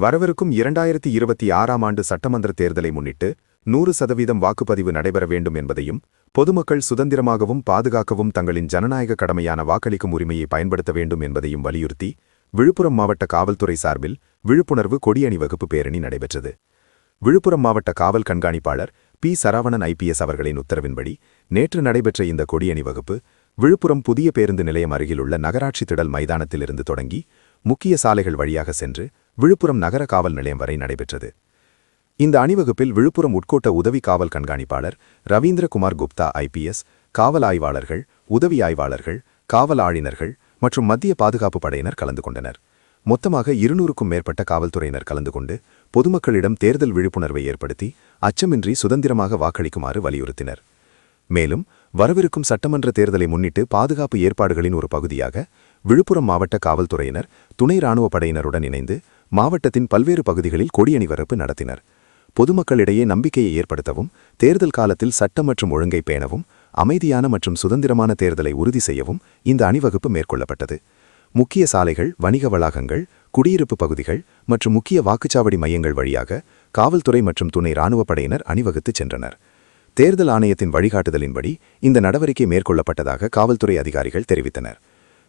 வரவிருக்கும் 2026ஆம் ஆண்டு சட்டமன்ற தேர்தலை முன்னிட்டு 100% வாக்குப்பதிவு நடைபெற வேண்டும் என்பதையும் பொதுமக்கள் சுதந்திரமாகவும் பாதுகாக்கவும் தங்களின் ஜனநாயக கடமையான வாக்களிக்கும் உரிமையை பயன்படுத்த வேண்டும் என்பதையும் வலியுறுத்தி விழுப்புரம் மாவட்ட காவல்துறை சார்பில் விழிப்புணர்வு கொடியணி வகுப்பு பேரணி நடைபெற்றது. விழுப்புரம் மாவட்ட காவல் கண்காணிப்பாளர் பி. சரவணன் IPS அவர்களின் உத்தரவின்படி நேற்று நடைபெற்ற இந்த கொடியணி வகுப்பு விழுப்புரம் புதிய பேருந்து நிலையம் அருகிலுள்ள நகராட்சி திடல் மைதானத்திலிருந்து தொடங்கி முக்கிய சாலைகள் வழியாக சென்று விழுப்புரம் நகர காவல் நிலையம் வரை நடைபெற்றது. இந்த அணிவகுப்பில் விழுப்புரம் உட்கோட்ட உதவி காவல் கண்காணிப்பாளர் ரவீந்திரகுமார் குப்தா IPS, காவல் ஆய்வாளர்கள், உதவி ஆய்வாளர்கள், காவல் ஆழினர்கள் மற்றும் மத்திய பாதுகாப்பு படையினர் கலந்து கொண்டனர். மொத்தமாக 200க்கும் மேற்பட்ட காவல்துறையினர் கலந்து கொண்டு பொதுமக்களிடம் தேர்தல் விழிப்புணர்வை ஏற்படுத்தி அச்சமின்றி சுதந்திரமாக வாக்களிக்குமாறு வலியுறுத்தினர். மேலும் வரவிருக்கும் சட்டமன்ற தேர்தலை முன்னிட்டு பாதுகாப்பு ஏற்பாடுகளின் ஒரு பகுதியாக விழுப்புரம் மாவட்ட காவல்துறையினர் துணை இராணுவ படையினருடன் இணைந்து மாவட்டத்தின் பல்வேறு பகுதிகளில் கொடியணிவரப்பு நடத்தினர். பொதுமக்களிடையே நம்பிக்கையை ஏற்படுத்தவும் தேர்தல் காலத்தில் சட்டம் மற்றும் ஒழுங்கை பேணவும் அமைதியான மற்றும் சுதந்திரமான தேர்தலை உறுதி செய்யவும் இந்த அணிவகுப்பு மேற்கொள்ளப்பட்டது. முக்கிய சாலைகள், வணிக வளாகங்கள், குடியிருப்பு பகுதிகள் மற்றும் முக்கிய வாக்குச்சாவடி மையங்கள் வழியாக காவல்துறை மற்றும் துணை இராணுவ படையினர் அணிவகுத்துச் சென்றனர். தேர்தல் ஆணையத்தின் வழிகாட்டுதலின்படி இந்த நடவடிக்கை மேற்கொள்ளப்பட்டதாக காவல்துறை அதிகாரிகள் தெரிவித்தனர்.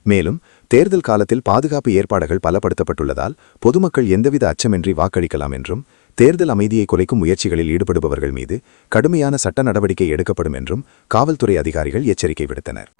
மேலும் தேர்தல் காலத்தில் பாதுகாப்பு ஏற்பாடுகள் பலப்படுத்தப்பட்டுள்ளதால் பொதுமக்கள் எந்தவித அச்சமின்றி வாக்களிக்கலாம் என்றும் தேர்தல் அமைதியை குலைக்கும் முயற்சிகளில் ஈடுபடுபவர்கள் மீது கடுமையான சட்ட நடவடிக்கை எடுக்கப்படும் என்றும் காவல்துறை அதிகாரிகள் எச்சரிக்கை விடுத்தனர்.